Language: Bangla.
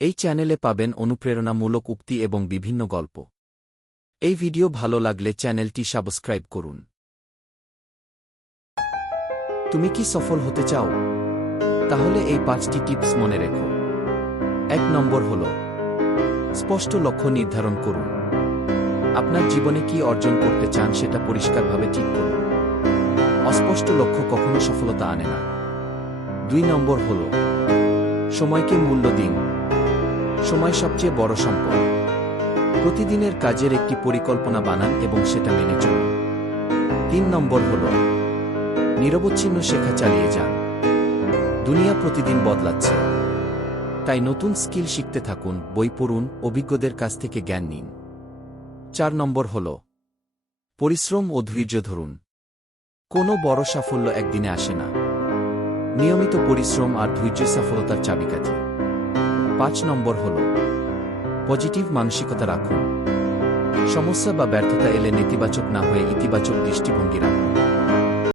এই চ্যানেলে পাবেন অনুপ্রেরণামূলক উক্তি এবং বিভিন্ন গল্প। এই ভিডিও ভালো লাগলে চ্যানেলটি সাবস্ক্রাইব করুন। তুমি কি সফল হতে চাও? তাহলে এই পাঁচটি টিপস মনে রেখো। এক নম্বর হল, স্পষ্ট লক্ষ্য নির্ধারণ করুন। আপনার জীবনে কি অর্জন করতে চান সেটা পরিষ্কারভাবে ঠিক করুন। অস্পষ্ট লক্ষ্য কখনো সফলতা আনে না। দুই নম্বর হল, সময়কে মূল্য দিন। সময় সবচেয়ে বড় সম্পদ। প্রতিদিনের কাজের একটি পরিকল্পনা বানান এবং সেটা মেনে চলুন। তিন নম্বর হল, নিরবচ্ছিন্ন শেখা চালিয়ে যান। দুনিয়া প্রতিদিন বদলাচ্ছে। তাই নতুন স্কিল শিখতে থাকুন, বই পড়ুন, অভিজ্ঞদের কাছ থেকে জ্ঞান নিন। চার নম্বর হল, পরিশ্রম ও ধৈর্য ধরুন। কোনো বড় সাফল্য একদিনে আসে না। নিয়মিত পরিশ্রম আর ধৈর্য সফলতার চাবিকাঠি। পাঁচ নম্বর হল, পজিটিভ মানসিকতা রাখুন। সমস্যা বা ব্যর্থতা এলে নেতিবাচক না হয়ে ইতিবাচক দৃষ্টিভঙ্গি রাখুন।